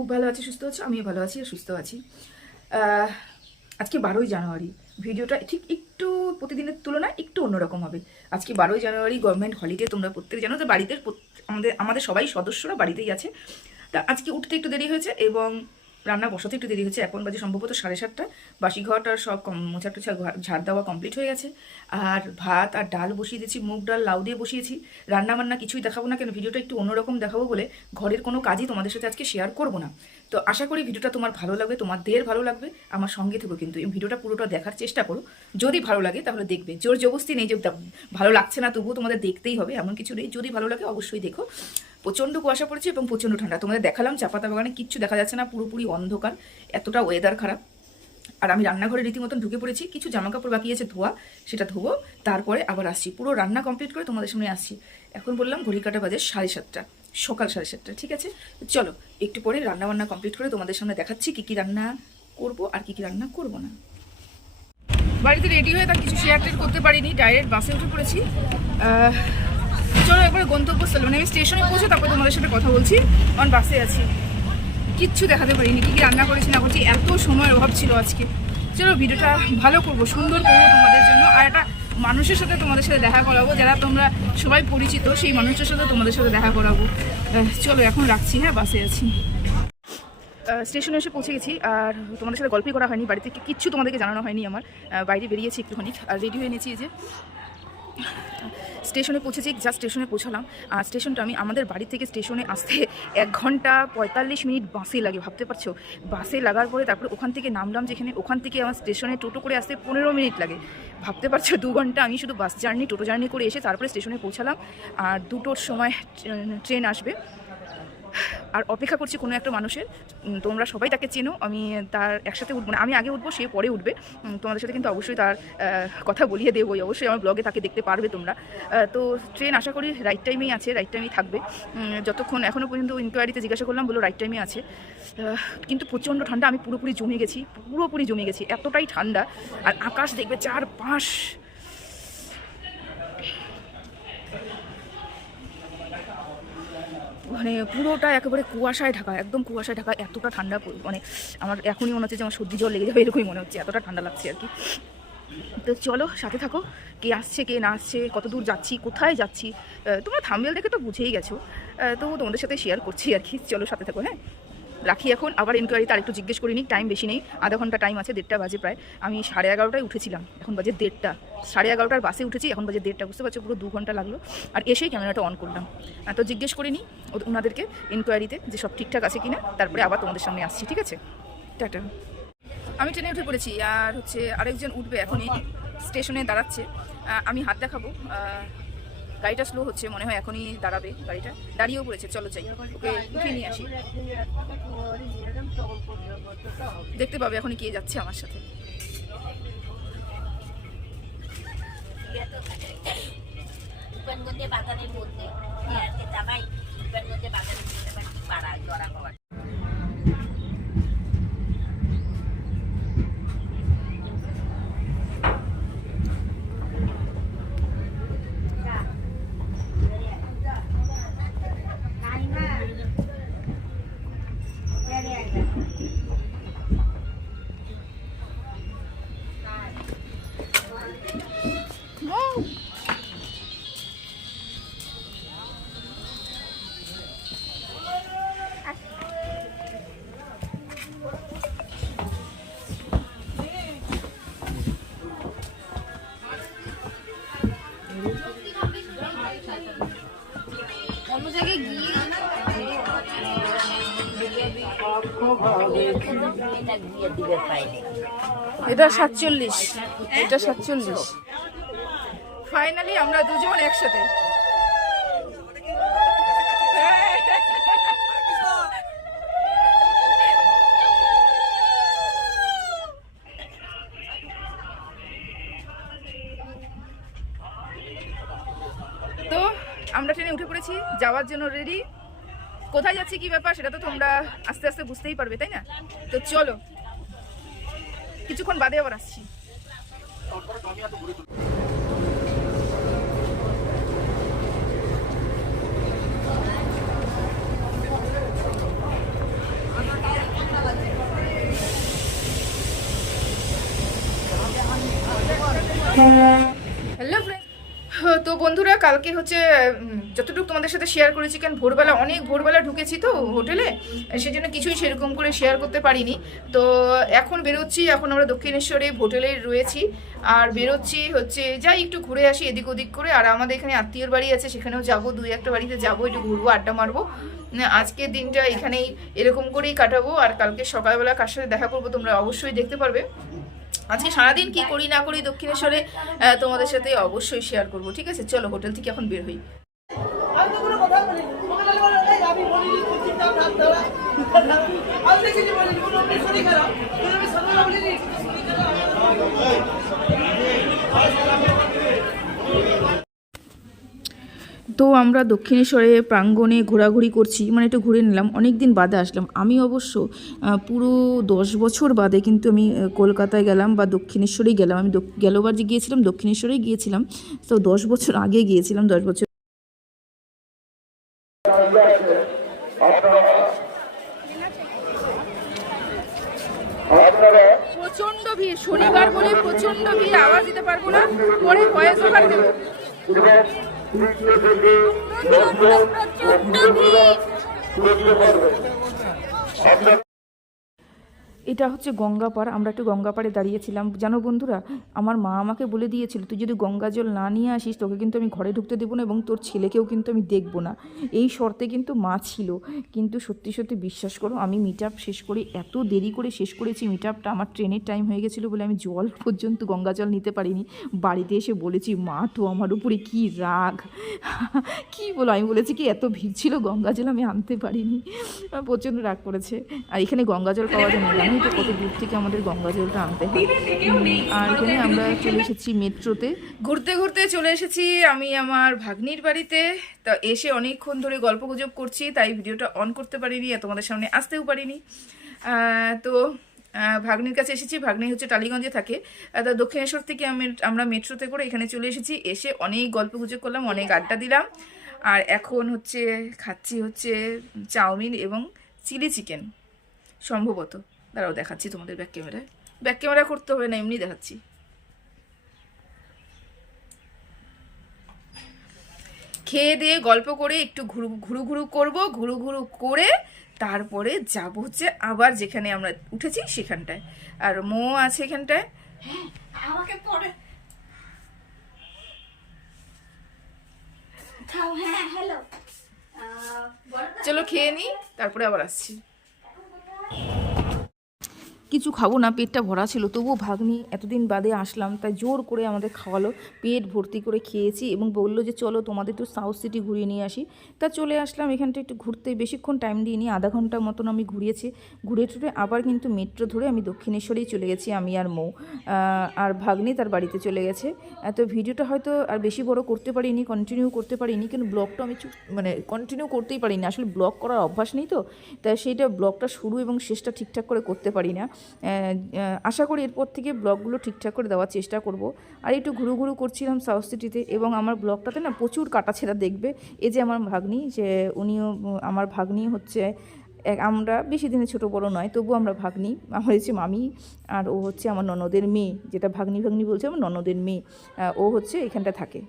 খুব ভালো আছি, সুস্থ আছো? আমিও ভালো আছি, সুস্থ আছি। আজকে বারোই জানুয়ারি। ভিডিওটা ঠিক একটু প্রতিদিনের তুলনায় একটু অন্যরকম হবে। আজকে বারোই জানুয়ারি, গভর্নমেন্ট হলিডে, তোমরা প্রত্যেক জানো তো বাড়িতে আমাদের আমাদের সবাই সদস্যরা বাড়িতেই আছে। তা আজকে উঠতে একটু দেরি হয়েছে এবং রান্না বসাতে একটু দেরি হয়েছে এখন বাজে সম্ভবত সাড়ে সাতটা। বাসি ঘরটার সব মোছা টোছা ঝাড় দেওয়া কমপ্লিট হয়ে গেছে। আর ভাত আর ডাল বসিয়ে দিয়েছি, মুগ ডাল, লাউ দিয়ে বসিয়েছি। রান্না বান্না কিছুই দেখাবো না কেন? ভিডিওটা একটু অন্যরকম দেখাবো বলে ঘরের কোনো কাজই তোমাদের সাথে আজকে শেয়ার করব না। তো আশা করি ভিডিওটা তোমার ভালো লাগবে, তোমাদের ভালো লাগবে, আমার সঙ্গে থেকো কিন্তু। এই ভিডিওটা পুরোটা দেখার চেষ্টা করো। যদি ভালো লাগে তাহলে দেখবে। জোর জবস্তি নেই যে ভালো লাগছে না, তবুও তোমাদের দেখতেই হবে, এমন কিছু নেই। যদি ভালো লাগে অবশ্যই দেখো। প্রচণ্ড কুয়াশা পড়েছে এবং প্রচণ্ড ঠান্ডা। তোমাদের দেখালাম, চাপাতা বাগানে কিচ্ছু দেখা যাচ্ছে না, পুরোপুরি অন্ধকার, এতটা ওয়েদার খারাপ। আর আমি রান্নাঘরে রীতিমতন ঢুকে পড়েছি, কিছু জামা কাপড় বাকি আছে, ধোয়া, সেটা ধোবো, তারপরে আবার আসছি। পুরো রান্না কমপ্লিট করে তোমাদের সামনে আসছি। এখন বললাম ঘড়ি কাটা বাজে সাড়ে সাতটা, সকাল সাড়ে সাতটা, ঠিক আছে? চলো, একটু পরে রান্না বান্না কমপ্লিট করে তোমাদের সামনে দেখাচ্ছি কী কী রান্না করব আর কী কী রান্না করব না। বাড়িতে রেডি হয়ে তার কিছু শেয়ার টেয়ার করতে পারিনি ডাইরেক্ট বাসে উঠে পড়েছি। চলো এবারে গন্তব্যস্থল মানে আমি স্টেশনে পৌঁছে তারপর তোমাদের সাথে কথা বলছি, কারণ বাসে আছি। কিচ্ছু দেখাতে পারিনি, কী কী রান্না করেছি না করছি, এত সময়ের অভাব ছিল আজকে। চলো ভিডিওটা ভালো করব, সুন্দর করব তোমাদের জন্য, আর একটা মানুষের সাথে তোমাদের সাথে দেখা করাবো, যারা তোমরা সবাই পরিচিত, সেই মানুষের সাথে তোমাদের সাথে দেখা করাবো। চলো এখন রাখছি হ্যাঁ বাসে আছি। স্টেশনে এসে পৌঁছে গেছি, আর তোমাদের সাথে গল্পই করা হয়নি বাড়ি থেকে কিচ্ছু তোমাদেরকে জানানো হয়নি আমার। বাইরে বেরিয়েছি একটুখানি, আর রেডি হয়ে নিয়েছি যে। স্টেশনে পৌঁছেছি যা স্টেশনে পৌঁছালাম। আর স্টেশনটা আমি আমাদের বাড়ি থেকে স্টেশনে আসতে এক ঘণ্টা পঁয়তাল্লিশ মিনিট বাসে লাগে, ভাবতে পারছ? বাসে লাগার পরে তারপরে ওখান থেকে নামলাম যেখানে ওখান থেকে আমার স্টেশনে টোটো করে আসতে পনেরো মিনিট লাগে। ভাবতে পারছ, দু ঘণ্টা আমি শুধু বাস জার্নি, টোটো জার্নি করে এসে তারপরে স্টেশনে পৌঁছালাম। আর দুটোর সময় ট্রেন আসবে। আর অপেক্ষা করছি কোনো একটা মানুষের। তোমরা সবাই তাকে চেনো, আমি তার একসাথে উঠবো না। আমি আগে উঠবো, সে পরে উঠবে। তোমাদের সাথে কিন্তু অবশ্যই তার কথা বলিয়ে দেবোই। অবশ্যই আমার ব্লগে তাকে দেখতে পারবে তোমরা। তো ট্রেন আশা করি রাইট টাইমেই আছে রাইট টাইমেই থাকবে। যতক্ষণ এখনও পর্যন্ত ইনকোয়ারিতে জিজ্ঞাসা করলাম বলো রাইট টাইমে আছে। কিন্তু প্রচণ্ড ঠান্ডা, আমি পুরোপুরি জমে গেছি, পুরোপুরি জমে গেছি। এতটাই ঠান্ডা, আর আকাশ দেখবে চার পাঁচ মানে পুরোটা একেবারে কুয়াশায় ঢাকা, একদম কুয়াশায় ঢাকা, এতটা ঠান্ডা মানে আমার এখনই মনে হচ্ছে যে আমার সর্দি জল লেগে যাবে এরকমই মনে হচ্ছে, এতটা ঠান্ডা লাগছে আর কি। তো চলো সাথে থাকো, কে আসছে, কে না আসছে, কত দূর যাচ্ছি, কোথায় যাচ্ছি তোমরা থামবেল দেখে তো বুঝেই গেছো তো তোমাদের সাথে শেয়ার করছি আর কি, চলো সাথে থাকো হ্যাঁ? রাখি এখন। আবার ইনকোয়ারিতে আরেকটু জিজ্ঞেস করিনি টাইম বেশি নেই, আধা ঘণ্টা টাইম আছে, দেড়টা বাজে প্রায়। আমি সাড়ে এগারোটায় উঠেছিলাম, এখন বাজে দেড়টা। সাড়ে এগারোটার বাসে উঠেছি, এখন বাজে দেড়টা, বুঝতে পারছ? পুরো দু ঘণ্টা লাগল। আর এসেই ক্যামেরাটা অন করলাম। তো জিজ্ঞেস করিনি ওনাদেরকে ইনকোয়ারিতে যে সব ঠিকঠাক আছে কিনা, তারপরে আবার তোমাদের সামনে আসছি, ঠিক আছে? টাটা। আমি ট্রেনে উঠে পড়েছি, আর হচ্ছে আরেকজন উঠবে এখনই, স্টেশনে দাঁড়াচ্ছে। আমি হাত দেখাবো। গাড়িটা স্লো হচ্ছে, মনে হয় এখনই দাঁড়াবে গাড়িটা। দাঁড়িয়েও পড়েছে, চলো চাই ওকে উঠিয়ে নিয়ে আসি। দেখতে পাবে এখনই কে যাচ্ছে আমার সাথে। বাগানের মধ্যে। জামাই উপেনগঞ্জে বাগানের মধ্যে পাড়া জড়া অন্য জায়গায় গিয়ে এটা সাতচল্লিশ। এটা সাতচল্লিশ। ফাইনালি আমরা দুজন একসাথে। করেছি, যাওয়ার জন্য রেডি কোথায় যাচ্ছি, কি ব্যাপার, সেটা তো তোমরা আস্তে আস্তে বুঝতেই পারবে, তাই না? তো চলো, কিছুক্ষণ বাদে আবার আসছি। হ্যালো ফ্রেন্ড তো বন্ধুরা, কালকে হচ্ছে যতটুকু তোমাদের সাথে শেয়ার করেছি, কারণ ভোরবেলা অনেক ভোরবেলা ঢুকেছি তো হোটেলে, সেজন্য কিছুই সেরকম করে শেয়ার করতে পারিনি। তো এখন বেরোচ্ছি, এখন আমরা দক্ষিণেশ্বরে হোটেলে রয়েছি, আর বেরোচ্ছি হচ্ছে যাই একটু ঘুরে আসি এদিক ওদিক করে, আর আমাদের এখানে আত্মীয়র বাড়ি আছে, সেখানেও যাব, দুই একটা বাড়িতে যাব, একটু ঘুরবো, আড্ডা মারবো। আজকের দিনটা এখানেই এরকম করেই কাটাবো, আর কালকে সকালবেলা কার সাথে দেখা করব তোমরা অবশ্যই দেখতে পারবে। আজকে সারাদিন কি করি না করি দক্ষিণেশ্বরে তোমাদের সাথে অবশ্যই শেয়ার করব, ঠিক আছে? চলো, হোটেল থেকে এখন বের হই। তো তো আমরা দক্ষিণেশ্বরে প্রাঙ্গণে ঘোরাঘুরি করছি মানে একটু ঘুরে নিলাম অনেক দিন বাদে আসলাম। আমি অবশ্য পুরো দশ বছর বাদে কিন্তু আমি কলকাতায় গেলাম বা দক্ষিণেশ্বরেই গেলাম। আমি গেলোবার যে গিয়েছিলাম, দক্ষিণেশ্বরেই গিয়েছিলাম। তো দশ বছর আগে গিয়েছিলাম, দশ বছর প্রচণ্ড ভিড়। শনিবার বলে প্রচণ্ড ভিড় আওয়াজ দিতে পারব না পরে ভয়েস ওভার দেবো। এটা হচ্ছে গঙ্গাপাড়। আমরা একটু গঙ্গাপাড়ে দাঁড়িয়েছিলাম। জানো বন্ধুরা, আমার মা আমাকে বলে দিয়েছিল, তুই যদি গঙ্গা জল না নিয়ে আসিস, তোকে কিন্তু আমি ঘরে ঢুকতে দেবো না এবং তোর ছেলেকেও কিন্তু আমি দেখব না। এই শর্তে কিন্তু মা ছিল। কিন্তু সত্যি সত্যি বিশ্বাস করো, আমি মিট শেষ করে এত দেরি করে শেষ করেছি মিট আমার ট্রেনের টাইম হয়ে গেছিল বলে আমি জল পর্যন্ত গঙ্গা জল নিতে পারিনি। বাড়িতে এসে বলেছি, মা, তো আমার উপরে কি রাগ? কি বলো? আমি বলেছি কি, এত ভিড় ছিল গঙ্গা জল আমি আনতে পারিনি। প্রচণ্ড রাগ করেছে। আর এখানে গঙ্গা জল পাওয়া যায় না। তো কত দূর থেকে আমাদের গঙ্গা জলটা আনতে আর এখানে আমরা চলে এসেছি মেট্রোতে। ঘুরতে ঘুরতে চলে এসেছি আমি আমার ভাগ্নির বাড়িতে। তা এসে অনেকক্ষণ ধরে গল্প গুজব করছি, তাই ভিডিওটা অন করতে পারিনি আর তোমাদের সামনে আসতেও পারিনি। তো ভাগ্নির কাছে এসেছি। ভাগ্নি হচ্ছে টালিগঞ্জে থাকে। তো দক্ষিণেশ্বর থেকে আমি, আমরা মেট্রোতে করে এখানে চলে এসেছি। এসে অনেক গল্প গুজব করলাম, অনেক আড্ডা দিলাম। আর এখন হচ্ছে, খাচ্ছি হচ্ছে চাউমিন এবং চিলি চিকেন, সম্ভবত। দাঁড়াও দেখাচ্ছি তোমাদের ব্যাক ক্যামেরায় ব্যাক ক্যামেরা করতে হবে না এমনি দেখাচ্ছি। খেয়ে দিয়ে গল্প করে একটু ঘুরু ঘুরু ঘুরু করব ঘুরু ঘুরু করে তারপরে যাব হচ্ছে আবার যেখানে আমরা উঠেছি সেখানটায়। আর মো আছে এখানটায়। আমাকে পরে হ্যাঁ চলো খেয়ে নিই তারপরে আবার আসছি। কিছু খাব না, পেটটা ভরা ছিল, তবুও ভাগ্নি এতদিন বাদে আসলাম, তাই জোর করে আমাদের খাওয়ালো, পেট ভর্তি করে খেয়েছি এবং বলল যে চলো তোমাদের একটু সাউথ সিটি ঘুরিয়ে নিয়ে আসি। তা চলে আসলাম, এখানটা একটু ঘুরতে, বেশিক্ষণ টাইম দিইনি আধা ঘণ্টার মতন আমি ঘুরিয়েছি। ঘুরে টুরে আবার কিন্তু মেট্রো ধরে আমি দক্ষিণেশ্বরেই চলে গেছি আমি আর মৌ। আর ভাগ্নি তার বাড়িতে চলে গেছে। তো ভিডিওটা হয়তো আর বেশি বড় করতে পারিনি কন্টিনিউ করতে পারিনি, কিন্তু ব্লগটা আমি মানে কন্টিনিউ করতেই পারিনি। আসলে ব্লগ করার অভ্যাস নেই তো, তাই সেইটা ব্লগটা শুরু এবং শেষটা ঠিকঠাক করে করতে পারি না। আশা করি এরপর থেকে ব্লগগুলো ঠিকঠাক করে দেওয়ার চেষ্টা করব। আর একটু ঘুরু ঘুরু করছিলাম সাউথ সিটিতে এবং আমার ব্লগটাতে না প্রচুর কাটাছেড়া দেখবে। এই যে আমার ভাগ্নি, যে উনিও আমার ভাগ্নি হচ্ছে আমরা বেশি দিনে ছোট বড় নয় তবু আমরা ভাগ্নি। আমার হচ্ছে মামি আর ও হচ্ছে আমার ননদের মেয়ে। যেটা ভাগ্নি ভাগ্নি বলছে, আমার ননদের মেয়ে। ও হচ্ছে এখানটা থাকে।